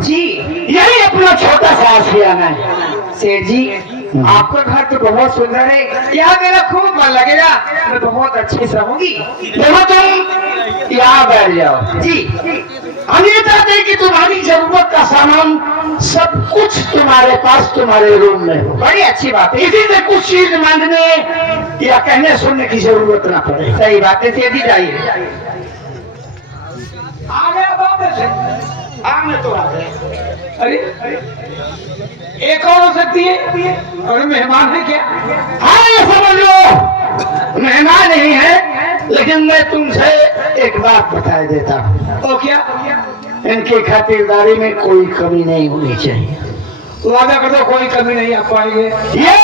जी यही अपना छोटा सा आशियाना है। सेठ जी आपका घर तो बहुत सुंदर है, यहाँ मेरा खूब मन लगेगा, मैं बहुत अच्छे से रहूंगी। देखो तुम यहाँ बैठ जाओ जी हम ये चाहते हैं कि तुम्हारी जरूरत का सामान सब कुछ तुम्हारे पास तुम्हारे रूम में हो। बड़ी अच्छी बात है। किसी से कुछ चीज मांगने या कहने सुनने की जरूरत ना पड़े। सही बात है सेठ जी, जाइए। आ गया वापस आने तो आ गए। अरे एक और हो सकती है और मेहमान है क्या? हाँ ये समझ लो मेहमान ही है, लेकिन मैं तुमसे एक बात बता देता हूँ। ओ क्या? इनकी खातिरदारी में कोई कमी नहीं होनी चाहिए। वादा कर दो कोई कमी नहीं आ पाएंगे। ये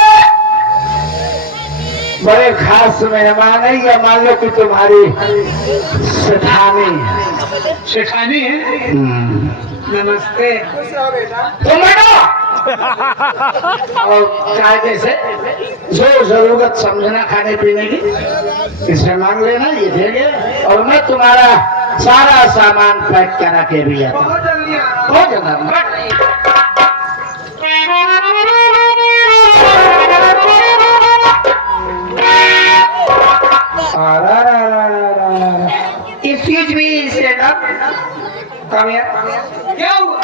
बड़े खास मेहमान है, या मान लो कि तुम्हारी सेठानी है। शेखानी है। नमस्ते। तुम बैठो और चाहे जैसे जो जरूरत समझना खाने पीने की इससे मांग लेना, ये देंगे। और मैं तुम्हारा सारा सामान पैक करा के भी आता हूँ। बहुत जल्दी आ रहा हूं। हो जाना excuse me stand up, come here. क्या हुआ?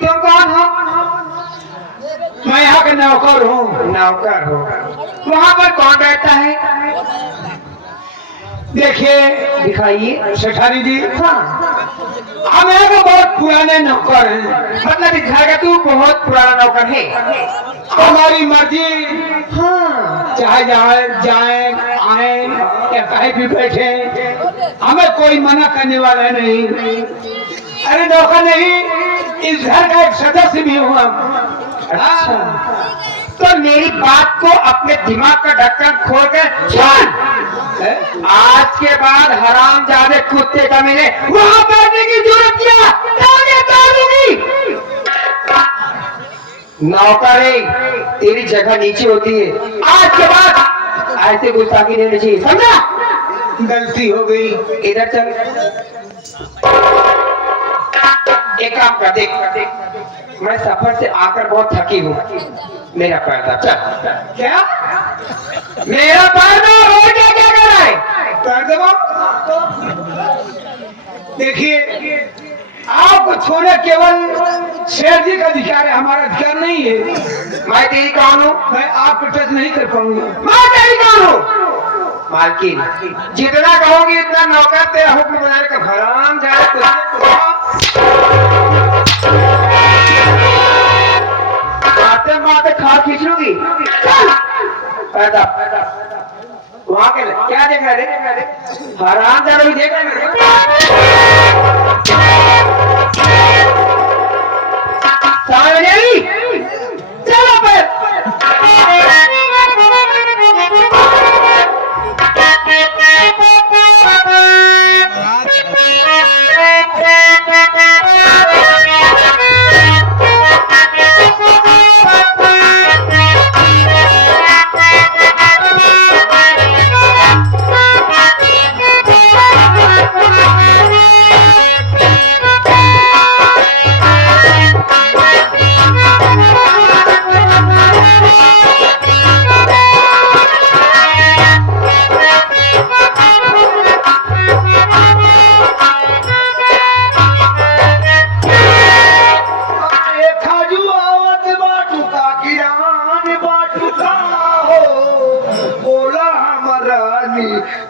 तुम कौन हो? मैं यहाँ का नौकर हूँ। नौकर हो? वहाँ पर कौन बैठता है? देखिए दिखाइए। शेखानी जी, हाँ हम यहाँ के बहुत पुराने नौकर हैं। मतलब इस घर का तू बहुत पुराना नौकर है। हमारी मर्जी, हाँ चाहे जाए जाए आए या कहीं भी बैठे, हमें कोई मना करने वाला नहीं। अरे नौकर नहीं, इस घर का एक सदस्य भी हूँ हम। अच्छा, तो मेरी बात को अपने दिमाग का ढक्कन खोल कर सुन। आज के बाद हराम जादे कुत्ते का मिले वहां बैठने की जरूरत क्या? टांगे तोड़ दूंगी। नौकरी तेरी जगह नीचे होती है, आज के बाद ऐसे गुस्ताखी नहीं चाहिए, समझा? गलती हो गई। इधर चल, एक काम कर, देख मैं सफर से आकर बहुत थकी हूँ, मेरा पर्दा चल। क्या? मेरा पर्दा हो क्या क्या कर रहा है? कर दो। देखिए, आपको छोड़े केवल शेर जी का अधिकार है, हमारा अधिकार नहीं है। मैं तेरी कौन हूँ? मैं आपको टच नहीं कर पाऊंगा। मैं तेरी कौन हूँ? मालकिन, जितना कहोगी इतना नौकर तेरा हुक्म बनाने का। हराम जाए मारते मारते खा खींच लूंगी। पैदा वहां के क्या देख रहे? हराम जाए देख रहे। चलो पैर।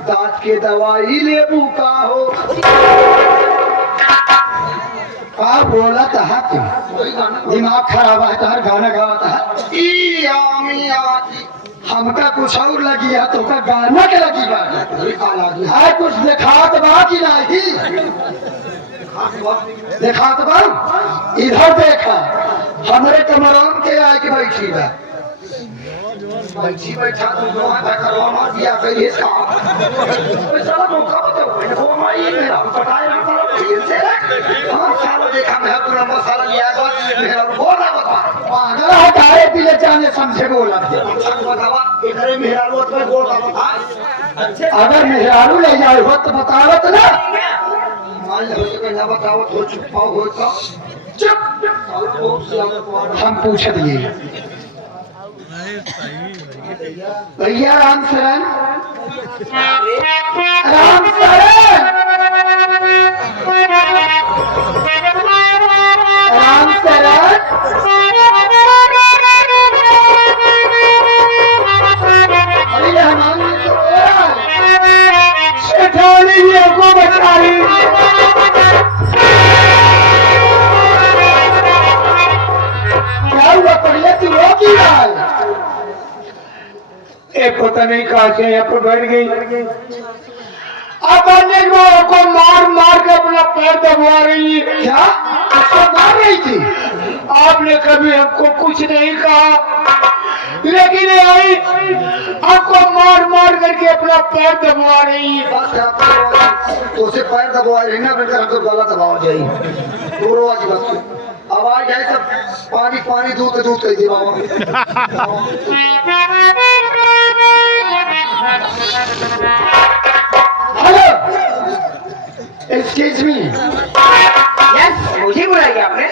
दांत के दवाई ले बुका हो। आप बोला था दिमाग खराब है, तार गाना गाता है। हमका कुछ और लगी है, तो का गाना के लगी बात है। कुछ दिखात बा कि नहीं? दिखात बा, इधर देखा हमारे कमरान के आके बैठी बा। बैठा तो करवा मार दिया करिए साला मौका बताओ वो माई मेरा पटाए ना साला फिर से। हां साला देखा मैं पूरा मसाला लिया तो मेरा बोला बता पागल हटाए पीले जाने समझे बोला बतावा इधर मेरा रोड में बोला बता। अगर मेहरारू ले जाए हो तो बतावत ना। मान लो कि ना बताओ तो चुप पाओ होता चुप हम पूछ दिए भैया राम शरण राम शरण राम शरण अरे रहमान जी तो सेठानी जी को बचा रही। क्या हुआ पढ़िए तू रो की रहा है एक पता नहीं कहाँ से यहाँ पर बैठ गई। अब अनेक लोगों को मार मार के अपना पैर दबा रही है। क्या उसको मार रही थी आपने कभी हमको कुछ नहीं कहा, लेकिन ये आई हमको मार मार करके अपना पैर दबा रही है। बस तो उसे पैर दबाए रही ना बेटा तो गला दबाओ जाए तो रो आज बस आवाज है सब पानी पानी दूध दूध कह दी बाबा हेलो एक्सक्यूज मी यस, मुझे बुलाया आपने?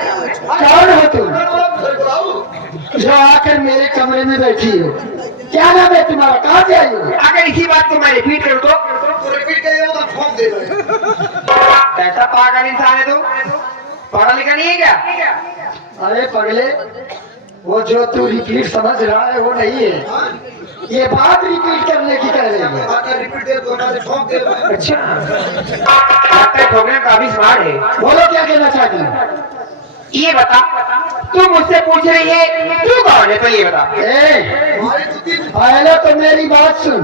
कौन हो तुम जो आकर मेरे कमरे में बैठी हो? क्या नाम है तुम्हारा? कहाँ से आई हो? अगर इसी बात को मैं रिपीट करूँ तो रिपीट करिए तो ठोक दे रहे ऐसा पागल इंसान है तू, पढ़ा लिखा नहीं है क्या? अरे पगले वो जो तू रिपीट समझ रहा है वो नहीं है ये बात रिपीट करने की कह रही है रिपीट दे तो ठोक दे अच्छा, लगता है ठोकने में काफी स्मार्ट है। बोलो क्या कहना चाहती हो? ये बता, तू मुझसे पूछ रही है तू कौन है, तो ये बता। पहले तो मेरी बात सुन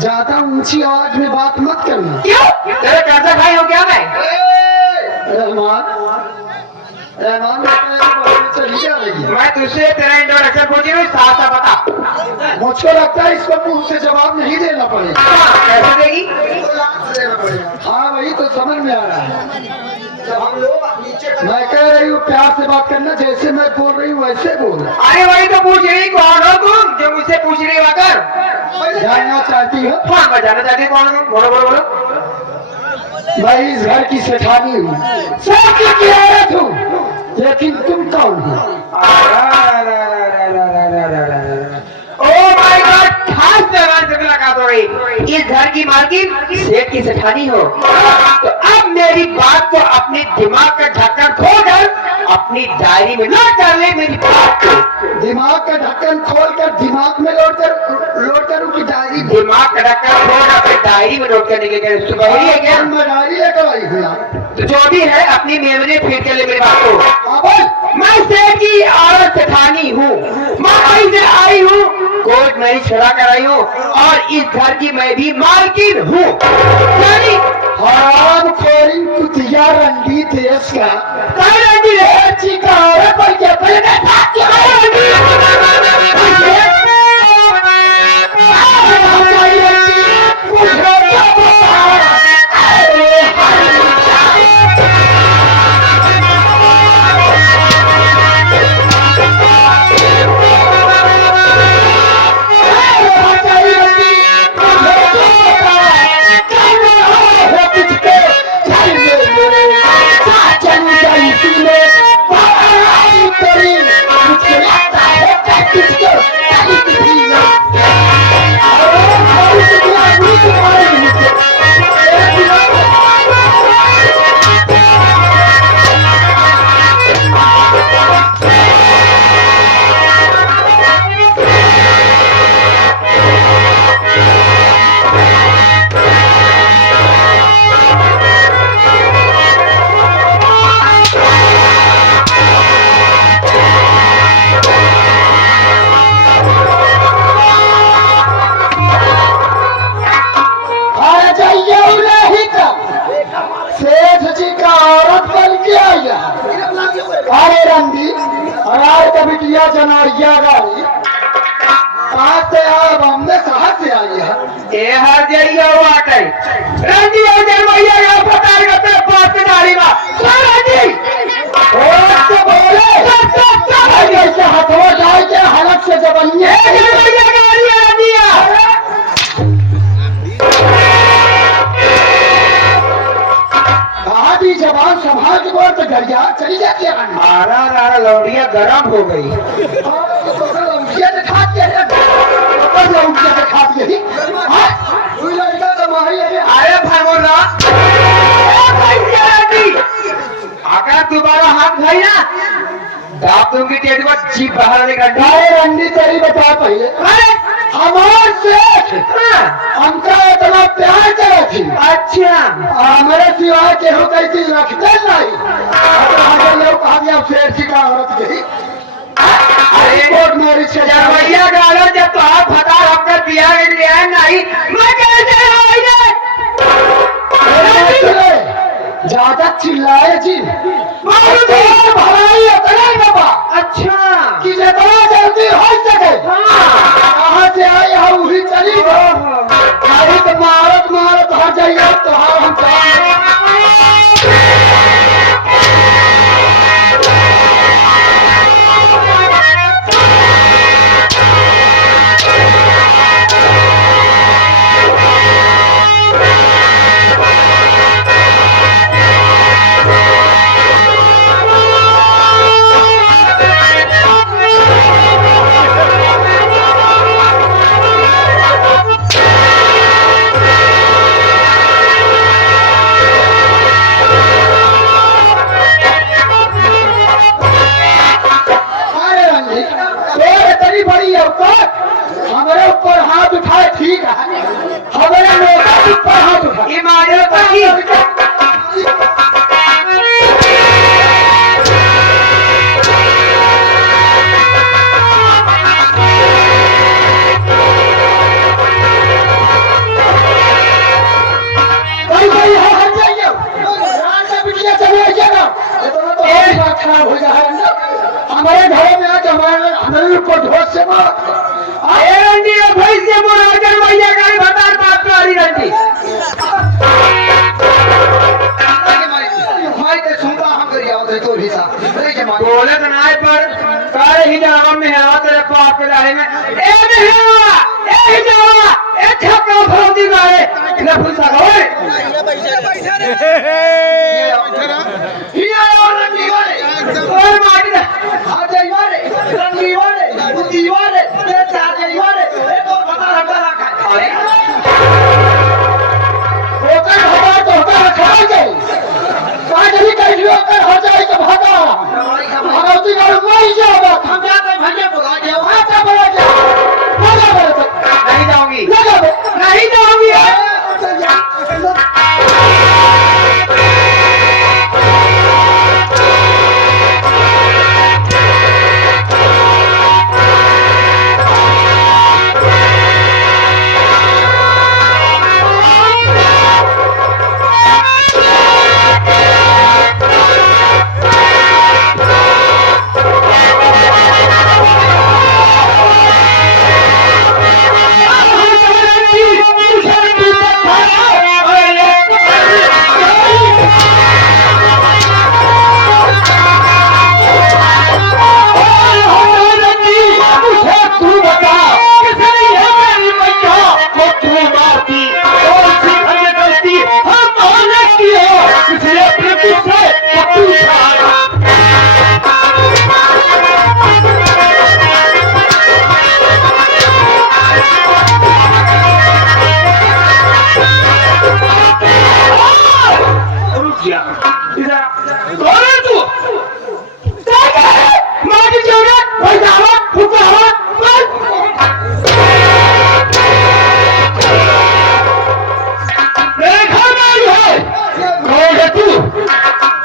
ज्यादा ऊंची आवाज में बात मत करना। क्यों? तेरे कर्जा भाई हो क्या मैं? रहमान रहमान चली जा रही है मैं तुझसे तेरा इंट्रोडक्शन पूछ रही हूँ, साफ साफ बता। मुझको लगता है इसको मुंह से जवाब नहीं देना पड़ेगा। हाँ, कैसे देगी? हाँ वही तो समझ में आ रहा है। मैं कह रही हूँ प्यार से बात करना, जैसे मैं बोल रही हूँ वैसे बोल। अरे वही तो पूछ रही, कौन हो तुम जो मुझसे पूछ रही हो? आकर जानना चाहती हो? हाँ, मैं जानना चाहती हूँ कौन हो तुम। बोलो बोलो बोलो। मैं इस घर की सेठानी हूँ, सबकी की औरत हूँ, लेकिन तुम कौन हो? ओह माय गॉड, खास मेहमान से मुलाकात हो गई। इस घर की मालकिन सेठ की सेठानी हो, तो अब मेरी बात को अपने दिमाग का ढक्कन खोलकर अपनी डायरी में नोट कर ले मेरी बात को। दिमाग का ढक्कन खोलकर दिमाग में लोड करूँ कि डायरी? दिमाग का ढक्कन खोल अपनी डायरी में नोट करने के लिए सुबह है क्या? मैं डायरी लेकर आई हूँ यार। तो जो भी है अपनी मेमोरी फीड कर ले मेरी बात को। हाँ बोल। मैं सेठ की औरत सेठानी हूँ, मैं कहीं से आई हूँ, कोर्ट में छड़ा कर आई हूँ, और इस घर की मैं भी मालकिन हूँ। यानी हराम खोरी कुतिया रंडी देश का कहीं रंडी है? अच्छी का औरत पर क्या पहले बिटिया जनौरिया गाड़ी कहाँ से आया? बॉम्बे कहाँ से आई है? ए हर जाइए वो आटे रंडी हो जाए भैया का पता करते पास में गाड़ी में रंडी तो बोले ऐसे हथवा जाए के हलक से जबइए भैया गाड़ी आ दिया। संभाल के बोल तो घर जा चली जाती है आरा रारा लौड़िया गरम हो गई। लौटिया दिखा दिया लौटिया दिखा दिया अरे भागोरा अगर दोबारा हाथ भाई ना दाप दूंगी तेरे बाद जीप बाहर निकल रंडी तेरी बता पहले अरे हमारे सेठ हमका इतना प्यार करे थी अच्छा हमारे सिवाय केहू कही चीज रखते नहीं लोग कहा दिया शेर की का औरत गई कोर्ट मैरिज के भैया गालो जब तो आप फटा आपका दिया लिया नहीं मैं कैसे ज्यादा चिल्लाए जी भलाई इतना ही बाबा अच्छा कि जितना जल्दी हो सके कहाँ से आई हम वही चली नहीं तो मारत मारत हो जाइए तो हम हमारे ऊपर हाथ उठाए ठीक है हमारे लोग ऊपर हाथ उठाए खराब हो जाए हमारे घर में आज हमारे को ढोस से मार भाई से मुराजन भैया का बता बात तो आ रही रहती बोले तो नाय पर सारे ही जावा में है तेरे पाप के लाए में ए नहीं ए जावा ए छक्का फौजी मारे ना फुसा गए ये और रंगी वाले और मार दे आ जाई वाले रंगी वाले बुद्धि वाले ते चार जाई वाले ए तो बता रखा अरे होकर हवा तो होकर रखा गई आज भी कहीं होकर हो जाए तो भागा भगवती का मर जाओ हम जाते भैया बुला जाओ अच्छा बोला जाओ नहीं जाऊंगी नहीं जाऊंगी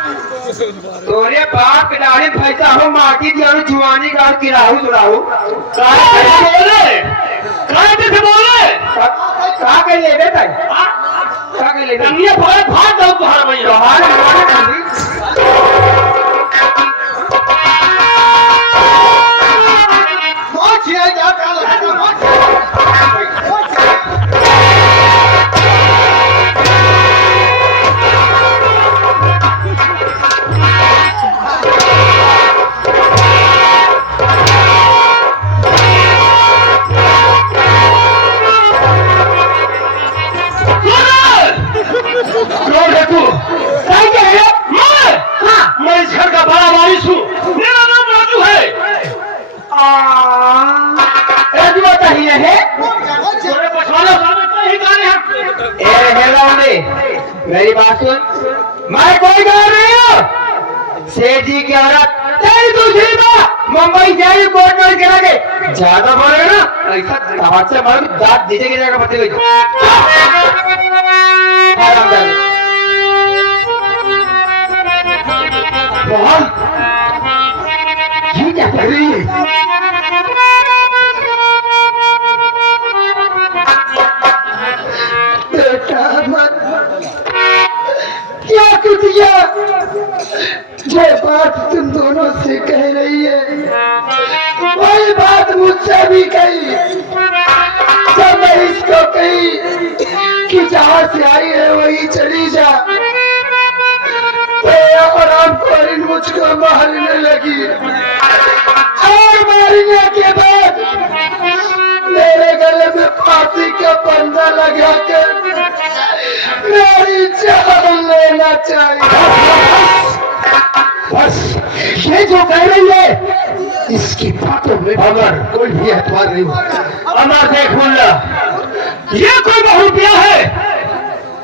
तोरे बाप के डाले पैसा हो माटी दी और जुआनी का किराहू जुड़ाहू का के ले बेटा का के ले दंगिया भाग भाग दो बाहर भाई बात सुन, मैं कोई गा रही हूँ। सेठ जी की औरत तेरी दूसरी माँ मुंबई जाएगी कोर्ट में गिरा के, ज्यादा बोले ना ऐसा दांत से मारो दांत नीचे की जगह पड़ती गई। बहुत ये क्या कर रही है? बेटा मत क्या कुछ जो बात तुम दोनों से कह रही है वही बात मुझसे भी कही। जब मैं इसको कही कि जहाँ से आई है वही चली जा, तो आराम खोरी मुझको मारने लगी और मारने के बाद मेरे गले में फांसी का फंदा लगा कर मेरी जान लेना चाहिए। बस ये जो कह रही है इसकी बातों में अगर कोई भी एतबार नहीं होता। अमर देख मुल्ला, ये कोई बहुपिया है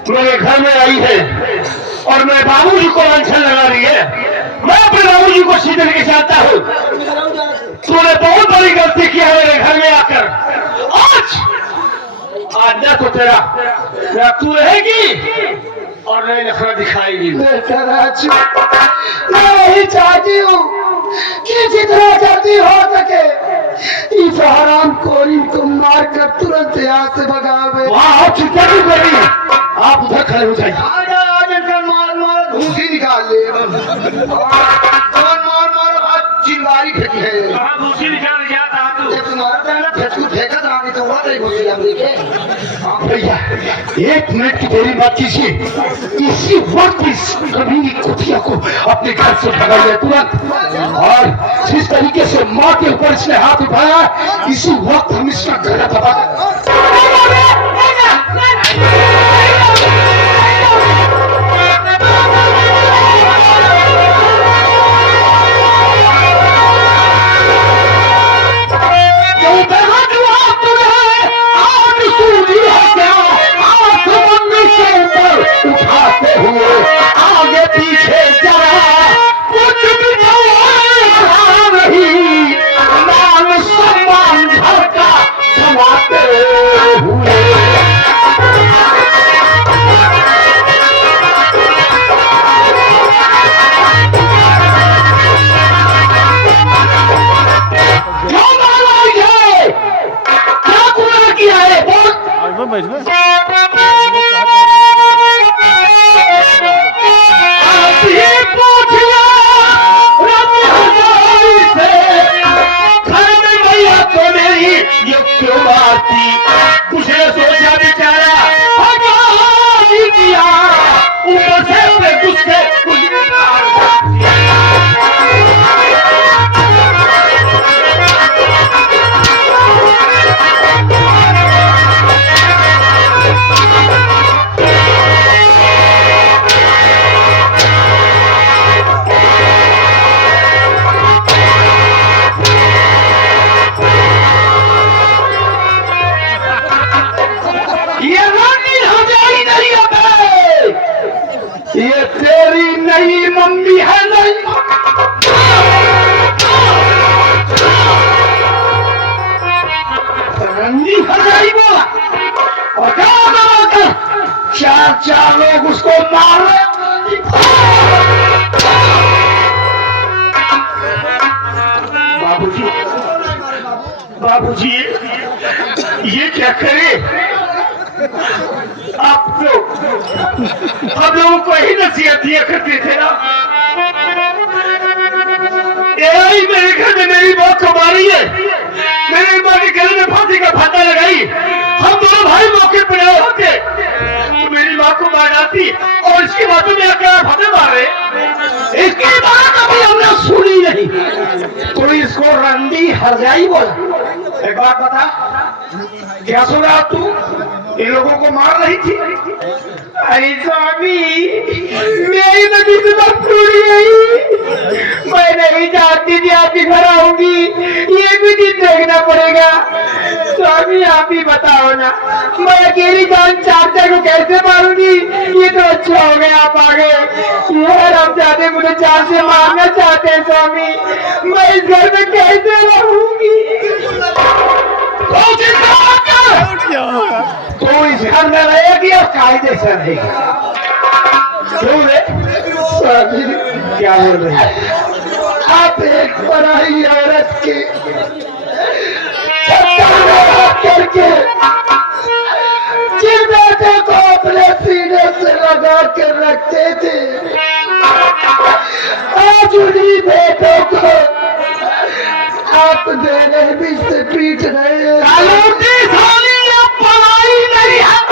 मेरे घर में आई है और मेरे बाबूजी को अनशन लगा रही है। मैं अपने बाबूजी को सीधे लेके चाहता हूँ। तूने बहुत बड़ी गलती की है मेरे घर में आकर। आज आज न तो तेरा तू रहेगी और नई नखरा दिखाएगी। बेटा राजू, मैं वही चाहती हूँ कि जितना जल्दी हो सके इस हराम खोरी को मारकर तुरंत यहाँ से भगावे। वहाँ चिंता क्यों कर रही है? आप उधर खड़े हो जाइए। मार मार घूसी निकाल ले, मार मार आज चिंगारी फेंकी है। घूसी निकाल जाता तुम्हारा पहला फेंकू फेंका था, नहीं तो हुआ नहीं घूसी हम देखे। भैया 1 मिनट की देरी मत कीजिए। इसी वक्त इस कमीनी कुतिया को अपने घर से भगाइए तुरंत। और जिस तरीके से माँ के ऊपर इसने हाथ उठाया इसी वक्त हम इसका गला दबा उठाते हुए आगे पीछे जरा कुछ भी नहीं, मान सम्मान घर का कमाते हुए। क्या माना है? क्या गुनाह किया है? बोल। क्यों मारती कुछ सोचा बेचारा भगवान दिया ऊपर से अपने गुस्से ये तेरी नई मम्मी है नहीं। रंगी हजारी बोला और कर 4 लोग उसको मार रहे। बाबूजी ये क्या करे? आप लोग हम लोगों को ही नसीहत दिया करते थे ना। यही मेरे घर में मेरी माँ को मारी है, मेरी माँ के गले में फांसी का फंदा लगाई। हम दोनों भाई मौके पर आए होते तो मेरी माँ को मार डालती और इसकी बातों में अकेला फंदे मारे। इसकी बात अभी हमने सुनी नहीं तो इसको रंडी हरजाई बोला। एक बात बता, क्या सुना तू? इन लोगों को मार रही थी। अरे स्वामी, मेरी तो किस्मत टूट गई। मैं नहीं जानती थी आपके घर आऊंगी, ये भी दिन देखना पड़ेगा। स्वामी आप ही बताओ ना, मैं अकेली जान चाचा को कैसे मारूंगी? ये तो अच्छा हो गया आप आ गए। यार आप चाहते मुझे जान से मारना चाहते हैं स्वामी, मैं इस घर में कैसे रहूंगी? तो इस घर में रहेगी और कायदे से रहेगी। क्यों रे? क्या बोल रहे हैं? आप एक पराई औरत के करके जिन बेटे को अपने सीने से लगा कर रखते थे, आज उन्हीं बेटों को आप मेरे भी से पीट रहे हैं। पढ़ाई नहीं है।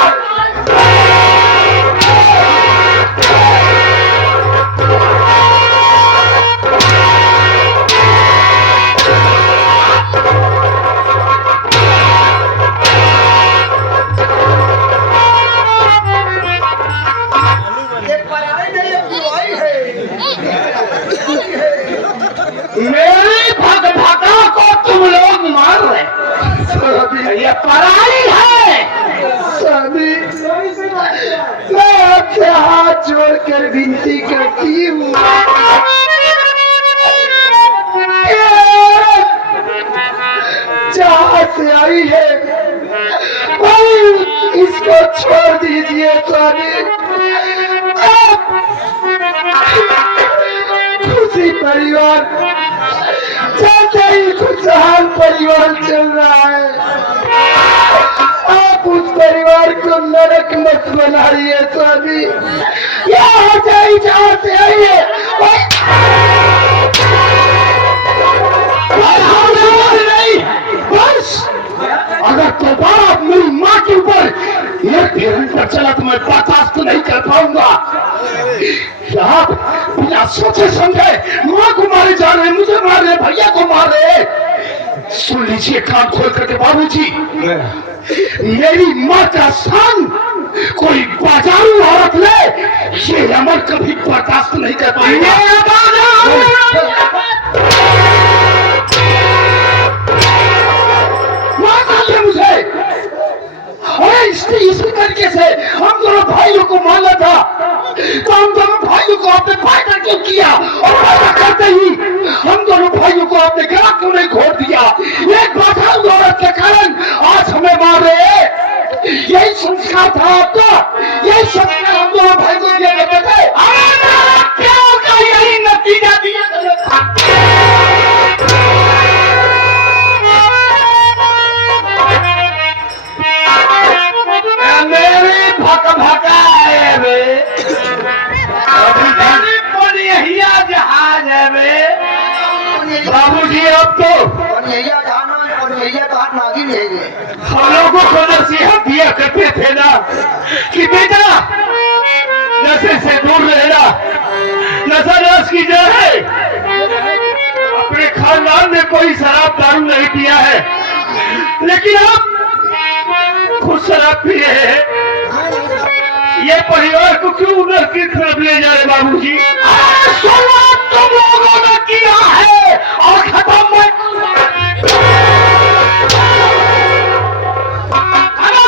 मेरी भगभगा को तुम लोग मार रहे, ये पढ़ाई है। स्वामी, मैं आपसे हाथ जोड़कर विनती करती हूँ, जहाँ से आई है भाई इसको छोड़ दीजिए स्वामी। खुशी परिवार जैसे ही खुशहाल परिवार चल रहा है, आप उस परिवार को नरक मत बनाइए स्वामी। क्या हो जाए जहाँ से आई है बस अगर दोबारा मेरी माँ के ऊपर एक फेरन पर चला तो मैं बर्दाश्त नहीं कर पाऊंगा। आप बिना सोचे समझे माँ को मारे जा रहे, मुझे मार रहे, भैया को मार रहे। सुन लीजिए कान खोल करके बाबूजी, मेरी माँ का सन कोई बाजारू औरत ले, ये अमल कभी बर्दाश्त नहीं कर पाएंगे। मुझे और इसी तरीके से हम दोनों भाइयों को माना था, तो हम दोनों भाइयों को आपने फायदा क्यों किया? और फायदा करते ही हम दोनों भाइयों को आपने गला क्यों नहीं घोट दिया? एक बाजारू औरत के कारण आज हमें मार रहे। यही संस्कार था आपका, यही संस्कार हम दोनों भाई को दिया करते थे। क्या होगा? यही नतीजा दिया। मेरे भका है वे, मेरी पनिया जहाज है वे। बाबूजी अब तो हम लोगों को नसीहत दिया करते थे ना कि बेटा नशे से दूर रहना, नशा नश की जड़ है। अपने खानदान में कोई शराब दारू नहीं पिया है, लेकिन आप खुद शराब पिए हैं। ये परिवार को क्यों नरक की तरफ ले जा रहे बाबूजी? शुरुआत तुम लोगों ने किया है और खत्म मैं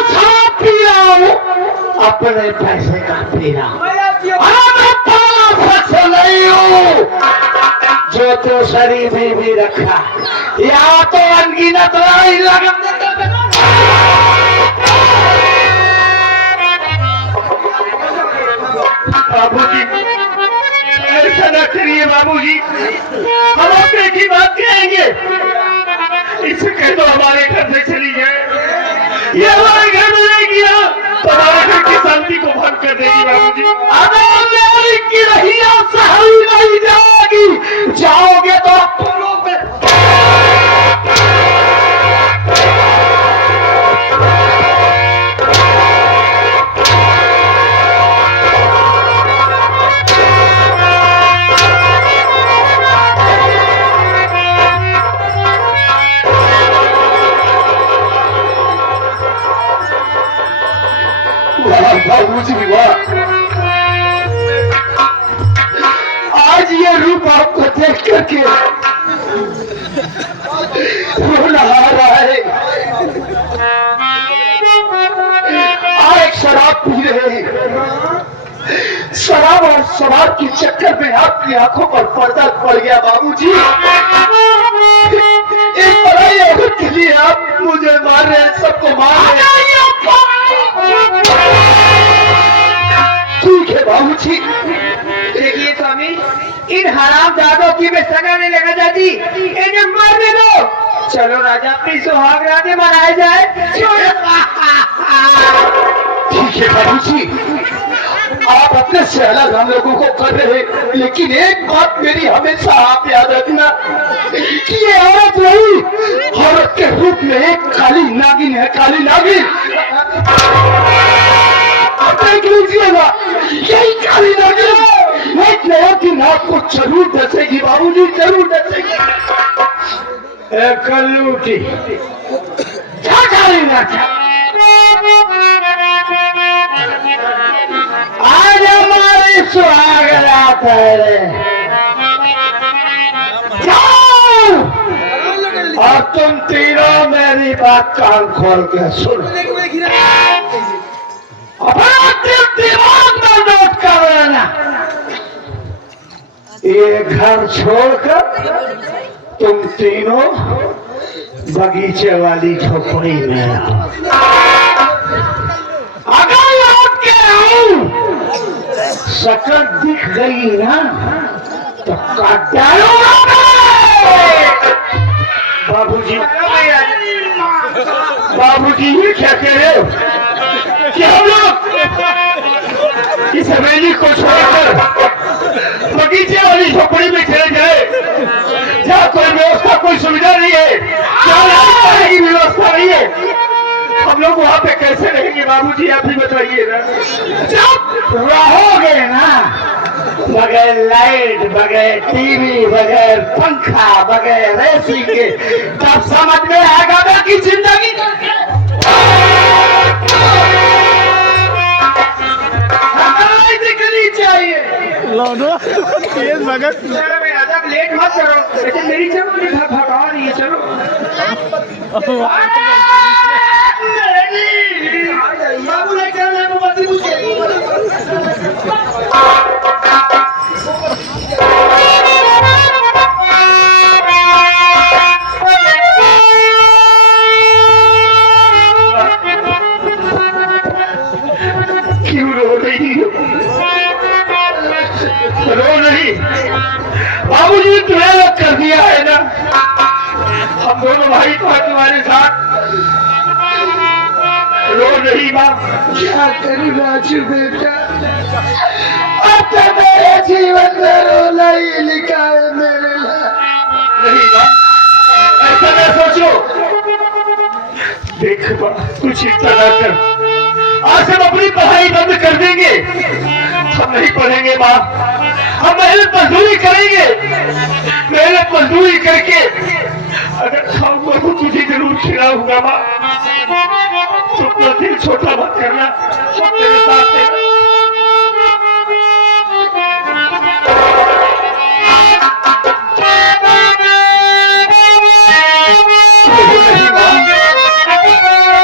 शराब पी रहा हूँ, अपने पैसे का पी रहा हूँ। मैं पाला फंस नहीं हूँ जो तो शरीर में भी रखा, या तो अनगिनत लड़ाई लगा। बाबूजी ऐसा न करिए बाबूजी, हम आपको एक ही बात कहेंगे, इसे कह दो हमारे घर से चली जाए। ये हमारे घर में रहेगी ना तो हमारे घर की शांति को भंग कर देगी बाबूजी। अगर मेरी की रहिया सही नहीं जाएगी, जाओगे तो फूलों पे बाबूजी वाह, आज ये रूप आपको देख करके रोना आ रहा है। शराब पी रहे हैं। शराब और शराब के चक्कर में आपकी आंखों पर पर्दा पड़ गया बाबूजी। एक पढ़ाई औरत के लिए आप मुझे मार रहे हैं, सबको मार रहे हैं। ठीक है बाबूजी। देखिए स्वामी, इन हरामजादों की मैं सगा नहीं लगा जाती, इन्हें मारने दो। चलो राजा, अपनी सुहाग रातें मनाए जाए। ठीक है बाबूजी, आप अपने से अलग हम लोगों को कर रहे हैं, लेकिन एक बात मेरी हमेशा आप याद रखना कि ये औरत नहीं, औरत के रूप में एक काली नागिन है, काली नागिन। आप देख लीजिएगा, यही काली नागिन एक नया दिन आपको जरूर डसेगी बाबूजी, जरूर डसेगी। कल्लूटी काली नागिन, आज हमारी सुहाग रात है। जाओ और तुम तीनों मेरी बात कान खोल के सुनो। अपना दिमाग में नोट कर लेना, ये घर छोड़कर तुम तीनों बगीचे वाली झोपड़ी में आओ। अगर लौट के आऊं, शक्ल दिख गई ना तो काट डालूंगा। बाबूजी, बाबूजी ये क्या कह रहे हो कि हम लोग इस हवेली को छोड़कर बगीचे वाली झोपड़ी में चले जाए, जहाँ कोई व्यवस्था, कोई सुविधा नहीं है, जहाँ की व्यवस्था नहीं है, हम लोग वहाँ पे कैसे रहेंगे बाबूजी, आप ही बताइए ना। जब रहोगे ना बगैर लाइट, बगैर टीवी, बगैर पंखा, बगैर एसी के, तब समझ में आएगा बाकी जिंदगी दिखनी चाहिए। तेज भगत चलो मेरा, जब लेट मत करो, लेकिन मेरी चलो भगा रही है। चलो बाबू लेके आना, मोमबत्ती बुझ क्यों रो रही हो? रो नहीं, बाबूजी ने तुम्हें अलग कर दिया है ना। हम दोनों भाई तो है तुम्हारे साथ। रो नहीं माँ, क्या करूं राजू बेटा, अब तो मेरे जीवन में रोना ही लिखा है मेरे लिए। नहीं माँ, ऐसा न सोचो। देख माँ, तू चिंता न कर, आज हम अपनी पढ़ाई बंद कर देंगे, हम नहीं पढ़ेंगे माँ, हम मेहनत मजदूरी करेंगे। मेहनत मजदूरी करके अगर खाऊंगा तो तुझे जरूर खिलाऊंगा माँ। तू अपना दिल छोटा मत करना, सब तेरे साथ